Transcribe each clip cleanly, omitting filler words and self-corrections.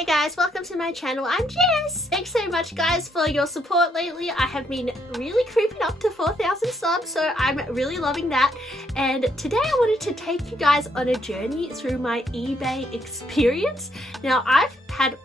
Hey guys, welcome to my channel. I'm Jess. Thanks so much guys for your support lately. I have been really creeping up to 4,000 subs, so I'm really loving that. And today I wanted to take you guys on a journey through my eBay experience. Now I've had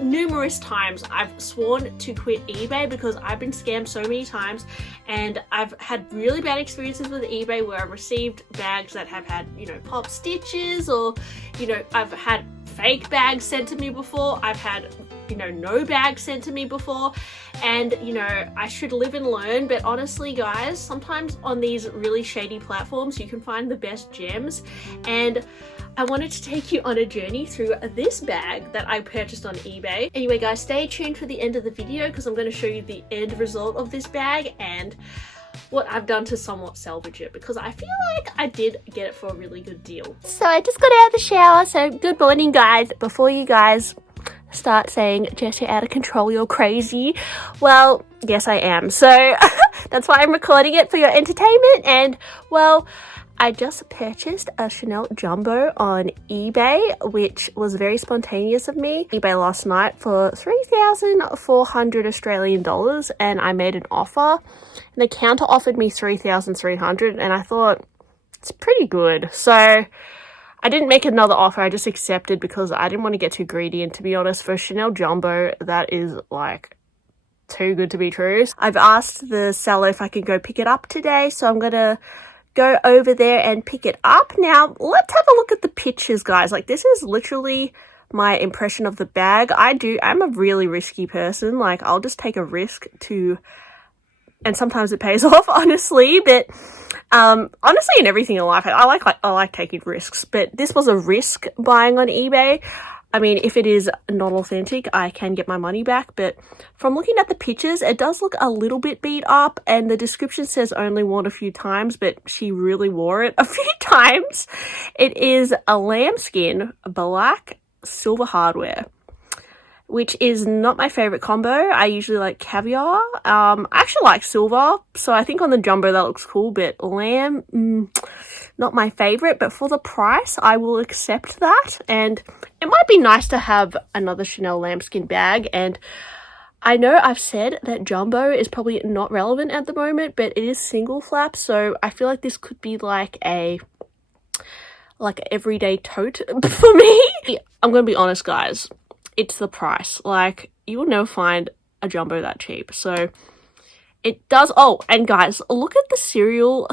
numerous times I've sworn to quit eBay because I've been scammed so many times, and I've had really bad experiences with eBay where I've received bags that have had, you know, pop stitches, or, you know, I've had fake bags sent to me before. I've had, you know, no bags sent to me before, and, you know, I should live and learn. But honestly guys, sometimes on these really shady platforms you can find the best gems, and I wanted to take you on a journey through this bag that I purchased on eBay. Anyway guys, stay tuned for the end of the video because I'm going to show you the end result of this bag and what I've done to somewhat salvage it, because I feel like I did get it for a really good deal. So I just got out of the shower, so good morning guys. Before you guys start saying, Jess, you're out of control, you're crazy. Well, yes I am. So that's why I'm recording it, for your entertainment. And well, I just purchased a Chanel Jumbo on eBay, which was very spontaneous of me. eBay last night for 3,400 Australian dollars, and I made an offer, and the counter offered me 3,300, and I thought it's pretty good. So I didn't make another offer, I just accepted because I didn't want to get too greedy. And to be honest, for a Chanel Jumbo, that is like too good to be true. I've asked the seller if I could go pick it up today, so I'm gonna go over there and pick it up. Now let's have a look at the pictures guys. Like, this is literally my impression of the bag. I'm a really risky person. Like, I'll just take a risk to, and sometimes it pays off, honestly. But honestly, in everything in life, I like taking risks, but this was a risk buying on eBay. I mean, if it is not authentic, I can get my money back, but from looking at the pictures, it does look a little bit beat up, and the description says only worn a few times, but she really wore it a few times. It is a lambskin, black, silver hardware, which is not my favorite combo. I usually like caviar. I actually like silver, so I think on the Jumbo that looks cool, but lamb, not my favorite. But for the price, I will accept that. And it might be nice to have another Chanel lambskin bag. And I know I've said that Jumbo is probably not relevant at the moment, but it is single flap, so I feel like this could be like a everyday tote for me. I'm gonna be honest guys, it's the price. Like, you will never find a Jumbo that cheap. So it does. Oh, and guys, look at the cereal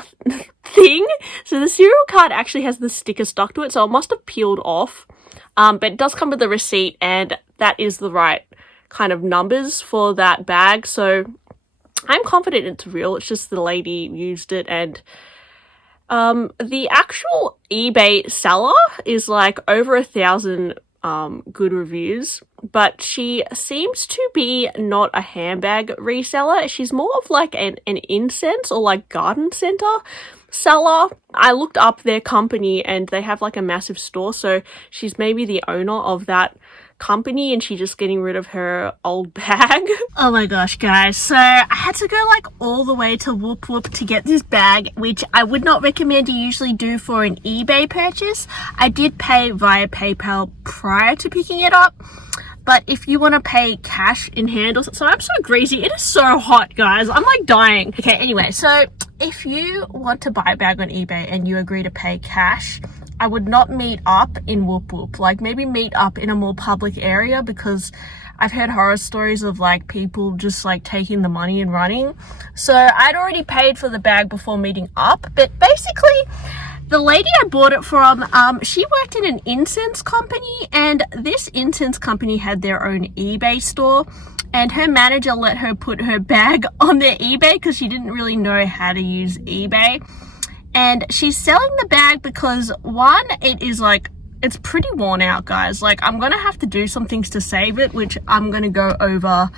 thing. So the cereal card actually has the sticker stuck to it, so it must have peeled off. But it does come with the receipt, and that is the right kind of numbers for that bag. So I'm confident it's real. It's just the lady used it, and the actual eBay seller is like over 1,000 good reviews, but she seems to be not a handbag reseller. She's more of like an incense or like garden center seller. I looked up their company and they have like a massive store, so she's maybe the owner of that company and she's just getting rid of her old bag. Oh my gosh guys, so I had to go like all the way to Whoop Whoop to get this bag, which I would not recommend you usually do for an eBay purchase. I did pay via PayPal prior to picking it up, but if you want to pay cash in hand, or so I'm so greasy, it is so hot guys, I'm like dying. Okay, anyway, so if you want to buy a bag on eBay and you agree to pay cash, I would not meet up in Whoop Whoop. Like, maybe meet up in a more public area, because I've heard horror stories of like people just like taking the money and running. So I'd already paid for the bag before meeting up, but basically the lady I bought it from, she worked in an incense company, and this incense company had their own eBay store, and her manager let her put her bag on their eBay because she didn't really know how to use eBay. And she's selling the bag because, one, it is like, it's pretty worn out guys. Like, I'm gonna have to do some things to save it, which I'm gonna go over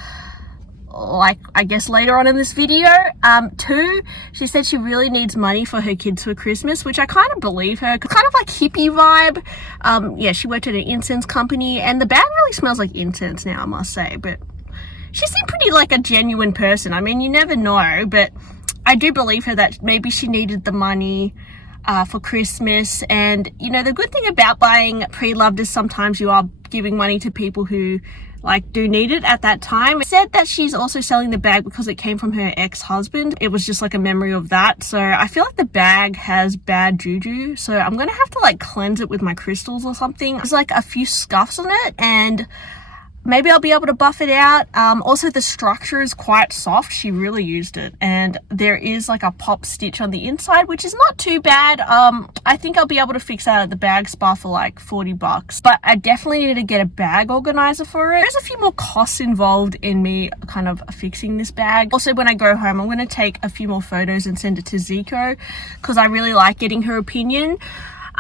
like I guess later on in this video. Two, she said she really needs money for her kids for Christmas, which I kind of believe her, kind of like hippie vibe. Yeah, she worked at an incense company, and the bag really smells like incense now, I must say, but she seemed pretty like a genuine person. I mean, you never know, but I do believe her that maybe she needed the money for Christmas. And you know, the good thing about buying pre-loved is sometimes you are giving money to people who like do need it at that time. It said that she's also selling the bag because it came from her ex-husband. It was just like a memory of that. So I feel like the bag has bad juju, so I'm gonna have to like cleanse it with my crystals or something. There's like a few scuffs on it, and maybe I'll be able to buff it out. Also, the structure is quite soft. She really used it. And there is like a pop stitch on the inside, which is not too bad. I think I'll be able to fix that at the bag spa for like 40 bucks. But I definitely need to get a bag organizer for it. There's a few more costs involved in me kind of fixing this bag. Also, when I go home, I'm going to take a few more photos and send it to Zico because I really like getting her opinion.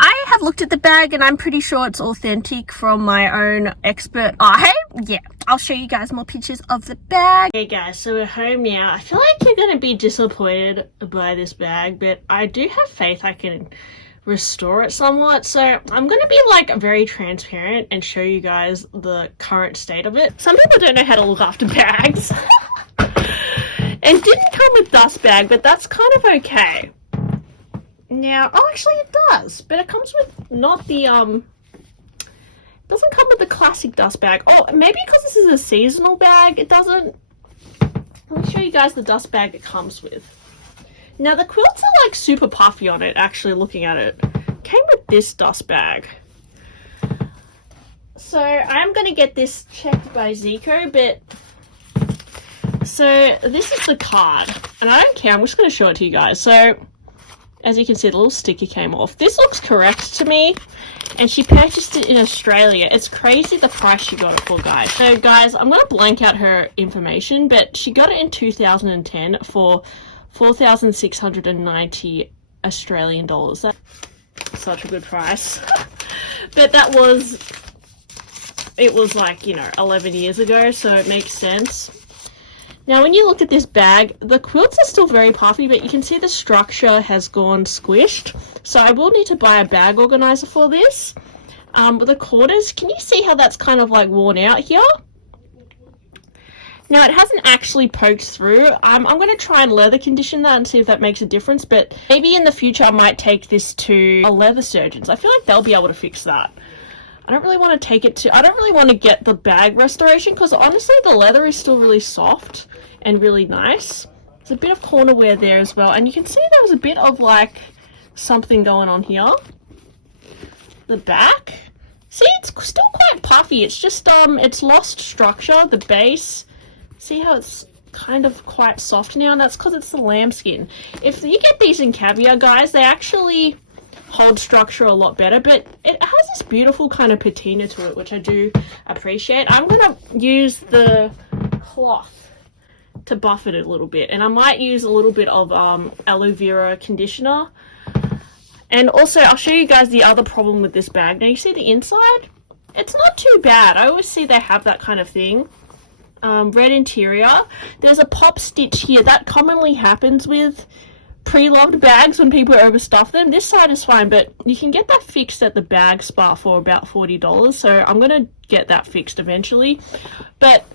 I have looked at the bag and I'm pretty sure it's authentic from my own expert eye. Yeah, I'll show you guys more pictures of the bag. Okay guys, so we're home now. I feel like you're going to be disappointed by this bag, but I do have faith I can restore it somewhat. So I'm going to be like very transparent and show you guys the current state of it. Some people don't know how to look after bags. And didn't come with dust bag, but that's kind of okay. Now, oh, actually it does, but it comes with not the, doesn't come with the classic dust bag. Oh, maybe because this is a seasonal bag, it doesn't. Let me show you guys the dust bag it comes with. Now, the quilts are like super puffy on it, actually looking at it. Came with this dust bag. So, I am going to get this checked by Zico, but... So, this is the card, and I don't care, I'm just going to show it to you guys. So... As you can see, the little sticker came off. This looks correct to me, and she purchased it in Australia. It's crazy the price she got it for, guys. So, guys, I'm going to blank out her information, but she got it in 2010 for 4,690 Australian dollars. That's such a good price. But that was, it was like, you know, 11 years ago, so it makes sense. Now, when you look at this bag, the quilts are still very puffy, but you can see the structure has gone squished. So I will need to buy a bag organizer for this. But the corners, can you see how that's kind of like worn out here? Now, it hasn't actually poked through. I'm going to try and leather condition that and see if that makes a difference. But maybe in the future, I might take this to a leather surgeon's. I feel like they'll be able to fix that. I don't really want to take it to, I don't really want to get the bag restoration because honestly the leather is still really soft and really nice. There's a bit of corner wear there as well, and you can see there was a bit of like something going on here. The back, see, it's still quite puffy. It's just it's lost structure. The base, see how it's kind of quite soft now, and that's because it's the lambskin. If you get these in caviar, guys, they actually hold structure a lot better, but it has this beautiful kind of patina to it, which I do appreciate. I'm gonna use the cloth to buff it a little bit, and I might use a little bit of aloe vera conditioner. And also I'll show you guys the other problem with this bag. Now you see the inside, it's not too bad. I always see they have that kind of thing. Red interior, there's a pop stitch here that commonly happens with pre-loved bags when people overstuff them. This side is fine, but you can get that fixed at the bag spa for about $40, so I'm gonna get that fixed eventually. But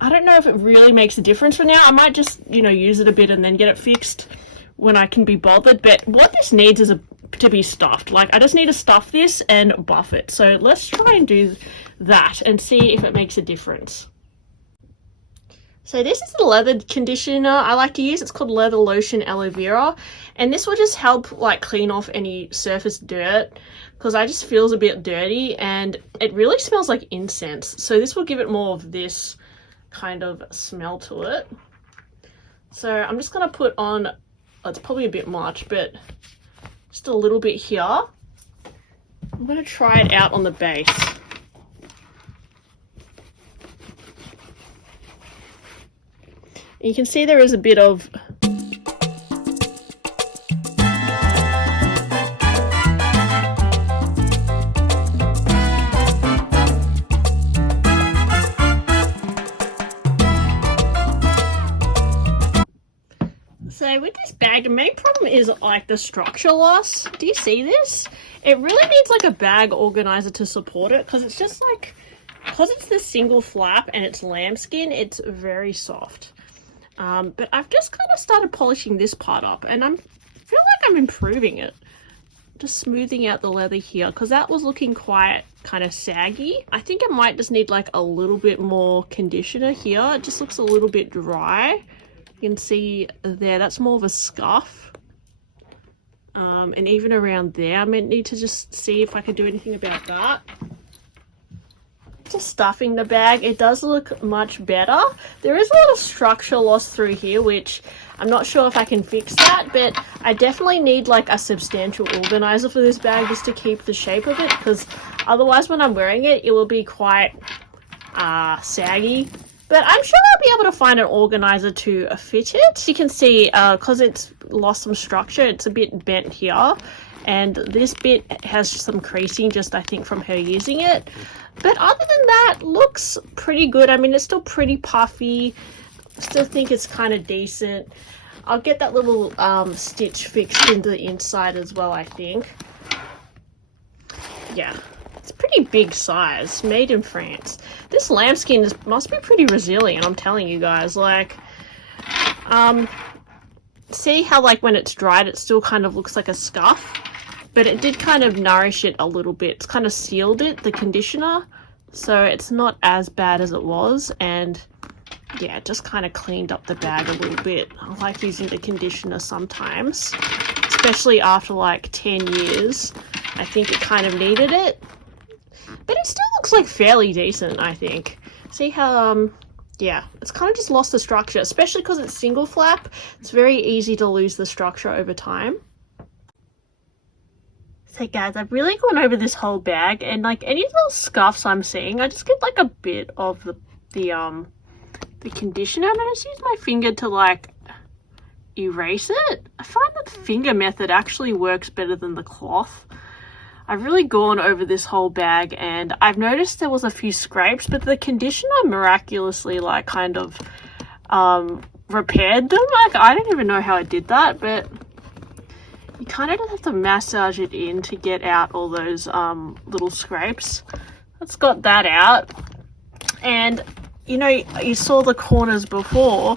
I don't know if it really makes a difference for now. I might just, you know, use it a bit and then get it fixed when I can be bothered. But what this needs is to be stuffed. Like, I just need to stuff this and buff it. So let's try and do that and see if it makes a difference. So this is the leather conditioner I like to use. It's called Leather Lotion Aloe Vera. And this will just help like clean off any surface dirt because I just feels a bit dirty, and it really smells like incense. So this will give it more of this kind of smell to it. So I'm just going to put on, it's probably a bit much, but just a little bit here. I'm going to try it out on the base. You can see there is a bit of So with this bag, the main problem is like the structure loss. Do you see this? It really needs like a bag organizer to support it, because it's just like, because it's the single flap and it's lambskin, it's very soft. But I've just kind of started polishing this part up, and I feel like I'm improving it. just smoothing out the leather here because that was looking quite kind of saggy. I think it might just need like a little bit more conditioner here. It just looks a little bit dry. You can see there, that's more of a scuff. And even around there, I might need to just see if I can do anything about that. Just stuffing the bag, it does look much better. There is a lot of structure lost through here, which I'm not sure if I can fix that, but I definitely need like a substantial organizer for this bag just to keep the shape of it, because otherwise when I'm wearing it, it will be quite saggy. But I'm sure I'll be able to find an organizer to fit it. You can see, because it's lost some structure, it's a bit bent here. And this bit has some creasing, just I think from her using it. But other than that, looks pretty good. I mean, it's still pretty puffy. Still think it's kind of decent. I'll get that little stitch fixed into the inside as well, I think. Yeah, it's a pretty big size. Made in France. This lambskin must be pretty resilient, I'm telling you guys. Like, see how like when it's dried, it still kind of looks like a scuff? But it did kind of nourish it a little bit. It's kind of sealed it, the conditioner. So it's not as bad as it was. And yeah, it just kind of cleaned up the bag a little bit. I like using the conditioner sometimes, especially after like 10 years. I think it kind of needed it. But it still looks like fairly decent, I think. See how, yeah, it's kind of just lost the structure, especially because it's single flap. It's very easy to lose the structure over time. So guys, I've really gone over this whole bag, and like any little scuffs I'm seeing, I just get like a bit of the conditioner, and I just use my finger to like erase it. I find that the finger method actually works better than the cloth. I've really gone over this whole bag, and I've noticed there was a few scrapes, but the conditioner miraculously like kind of repaired them. Like, I don't even know how I did that, but you kind of just have to massage it in to get out all those little scrapes. Let's got that out. And you know, you saw the corners before.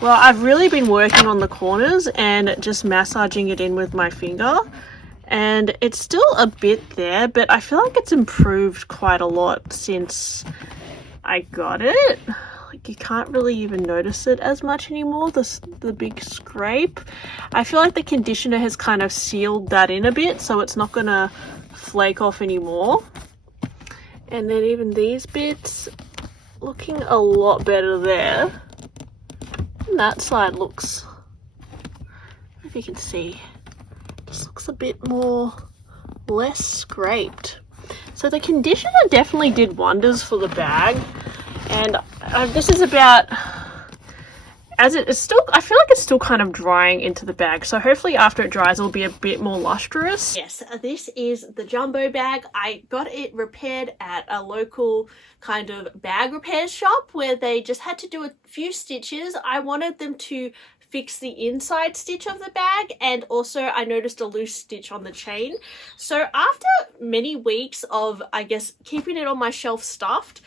Well, I've really been working on the corners and just massaging it in with my finger. And it's still a bit there, but I feel like it's improved quite a lot since I got it. Like, you can't really even notice it as much anymore, the big scrape. I feel like the conditioner has kind of sealed that in a bit, so it's not gonna flake off anymore. And then even these bits, looking a lot better there. And that side looks, if you can see, just looks a bit more, less scraped. So the conditioner definitely did wonders for the bag. And this is about, as it is still, I feel like it's still kind of drying into the bag. So hopefully after it dries, it'll be a bit more lustrous. Yes, this is the jumbo bag. I got it repaired at a local kind of bag repair shop where they just had to do a few stitches. I wanted them to fix the inside stitch of the bag, and also I noticed a loose stitch on the chain. So after many weeks of, I guess, keeping it on my shelf stuffed,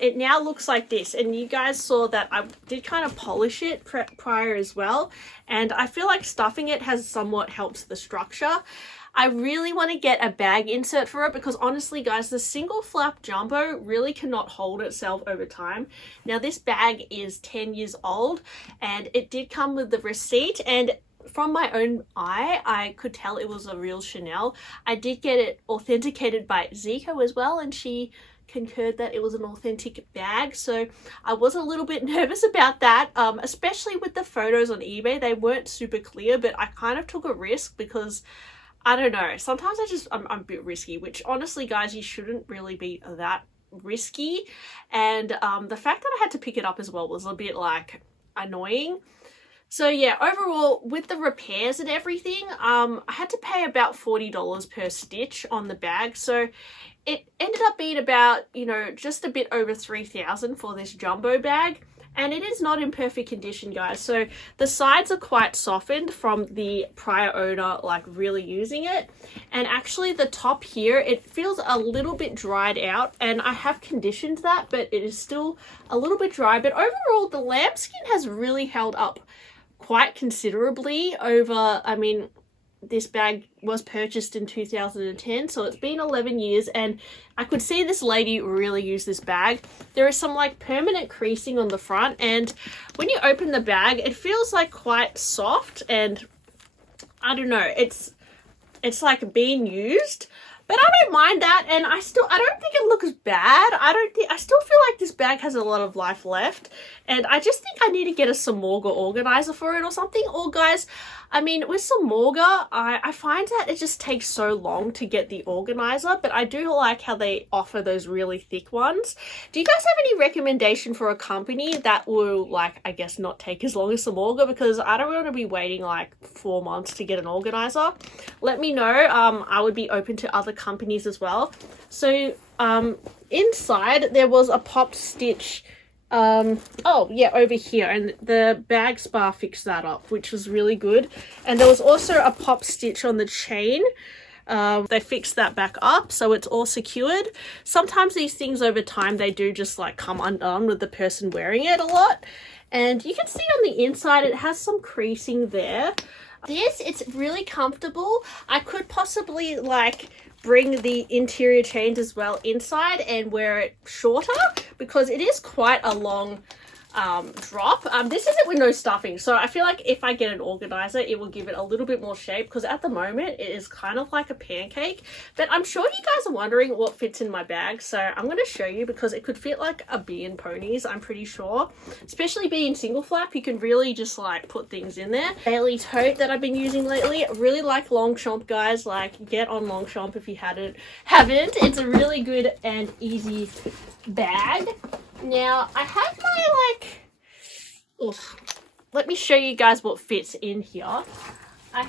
it now looks like this. And you guys saw that I did kind of polish it prior as well, and I feel like stuffing it has somewhat helped the structure. I really want to get a bag insert for it because honestly guys, the single flap jumbo really cannot hold itself over time. Now this bag is 10 years old and it did come with the receipt, and from my own eye I could tell it was a real Chanel. I did get it authenticated by Zico as well, and she concurred that it was an authentic bag, so I was a little bit nervous about that, especially with the photos on eBay. They weren't super clear, but I kind of took a risk because I don't know, sometimes I'm a bit risky, which honestly guys, you shouldn't really be that risky. And the fact that I had to pick it up as well was a bit like annoying. So yeah, overall with the repairs and everything, I had to pay about $40 per stitch on the bag. So it ended up being about, you know, just a bit over $3,000 for this jumbo bag. And it is not in perfect condition guys, so the sides are quite softened from the prior owner like really using it, and actually the top here, it feels a little bit dried out, and I have conditioned that, but it is still a little bit dry. But overall the lambskin has really held up quite considerably over, I mean, this bag was purchased in 2010, so it's been 11 years, and I could see this lady really use this bag. There is some like permanent creasing on the front, and when you open the bag, it feels like quite soft, and I don't know, it's like being used. But I don't mind that, and I don't think it looks bad. I still feel like this bag has a lot of life left, and I just think I need to get a Samorga organizer for it or something. Or guys, I mean, with Samorga, I find that it just takes so long to get the organizer, but I do like how they offer those really thick ones. Do you guys have any recommendation for a company that will, like, I guess not take as long as Samorga, because I don't want to be waiting like 4 months to get an organizer? Let me know. I would be open to other companies as well. So inside there was a popped stitch, oh yeah, over here, and the bag spa fixed that up, which was really good. And there was also a pop stitch on the chain. They fixed that back up, so it's all secured. Sometimes these things over time, they do just like come undone with the person wearing it a lot. And you can see on the inside it has some creasing there. It's really comfortable. I could possibly like bring the interior chains as well inside and wear it shorter, because it is quite a long drop. This isn't with no stuffing, so I feel like if I get an organizer, it will give it a little bit more shape, because at the moment it is kind of like a pancake. But I'm sure you guys are wondering what fits in my bag, so I'm going to show you, because it could fit like a bee and ponies, I'm pretty sure. Especially being single flap, you can really just like put things in there. Daily tote that I've been using lately, I really like Longchamp, guys. Like, get on Longchamp if you haven't. It's a really good and easy bag. Now, I have my let me show you guys what fits in here. I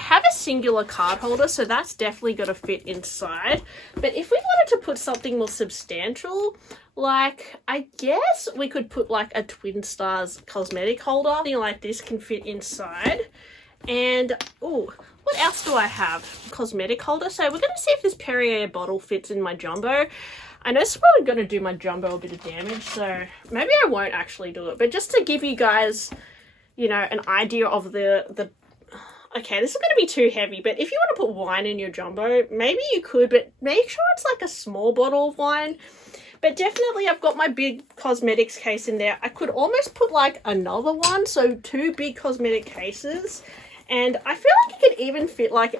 have a singular card holder, so that's definitely going to fit inside. But if we wanted to put something more substantial, like, I guess we could put like a Twin Stars cosmetic holder. Something like this can fit inside. And, oh, what else do I have? Cosmetic holder. So we're going to see if this Perrier bottle fits in my jumbo. I know it's probably going to do my jumbo a bit of damage, so maybe I won't actually do it. But just to give you guys, you know, an idea of the okay, this is going to be too heavy, but if you want to put wine in your jumbo, maybe you could, but make sure it's like a small bottle of wine. But definitely I've got my big cosmetics case in there. I could almost put like another one, so 2 big cosmetic cases. And I feel like it could even fit like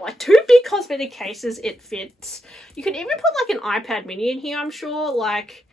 like 2 big cosmetic cases, it fits. You can even put like an iPad mini in here, I'm sure. Like,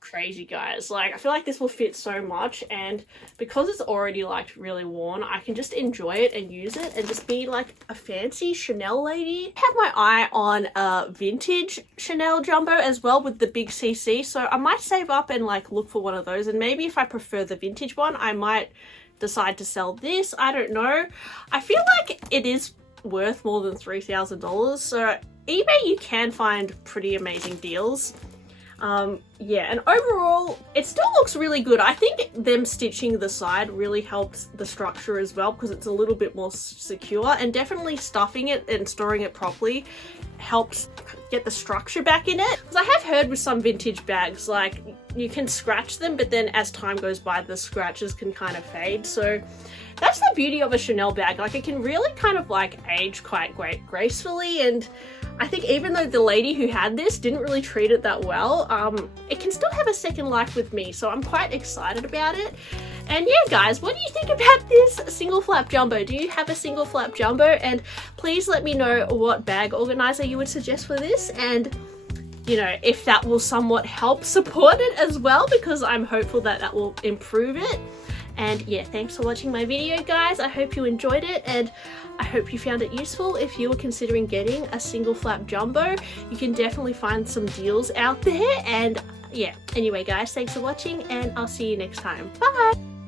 crazy, guys. Like, I feel like this will fit so much, and because it's already like really worn, I can just enjoy it and use it and just be like a fancy Chanel lady. I have my eye on a vintage Chanel jumbo as well with the big CC, so I might save up and like look for one of those, and maybe if I prefer the vintage one, I might decide to sell this. I don't know. I feel like it is worth more than $3,000, so eBay you can find pretty amazing deals. Yeah, and overall it still looks really good. I think them stitching the side really helps the structure as well, because it's a little bit more secure, and definitely stuffing it and storing it properly helps get the structure back in it. Because I have heard with some vintage bags, like, you can scratch them, but then as time goes by the scratches can kind of fade. So that's the beauty of a Chanel bag. Like, it can really kind of like age quite gracefully, and I think even though the lady who had this didn't really treat it that well, it can still have a second life with me, so I'm quite excited about it. And yeah, guys, what do you think about this single flap jumbo? Do you have a single flap jumbo? And please let me know what bag organizer you would suggest for this, and you know, if that will somewhat help support it as well, because I'm hopeful that that will improve it. And yeah, thanks for watching my video, guys. I hope you enjoyed it, and I hope you found it useful. If you were considering getting a single flap jumbo, you can definitely find some deals out there. And yeah, anyway, guys, thanks for watching, and I'll see you next time. Bye!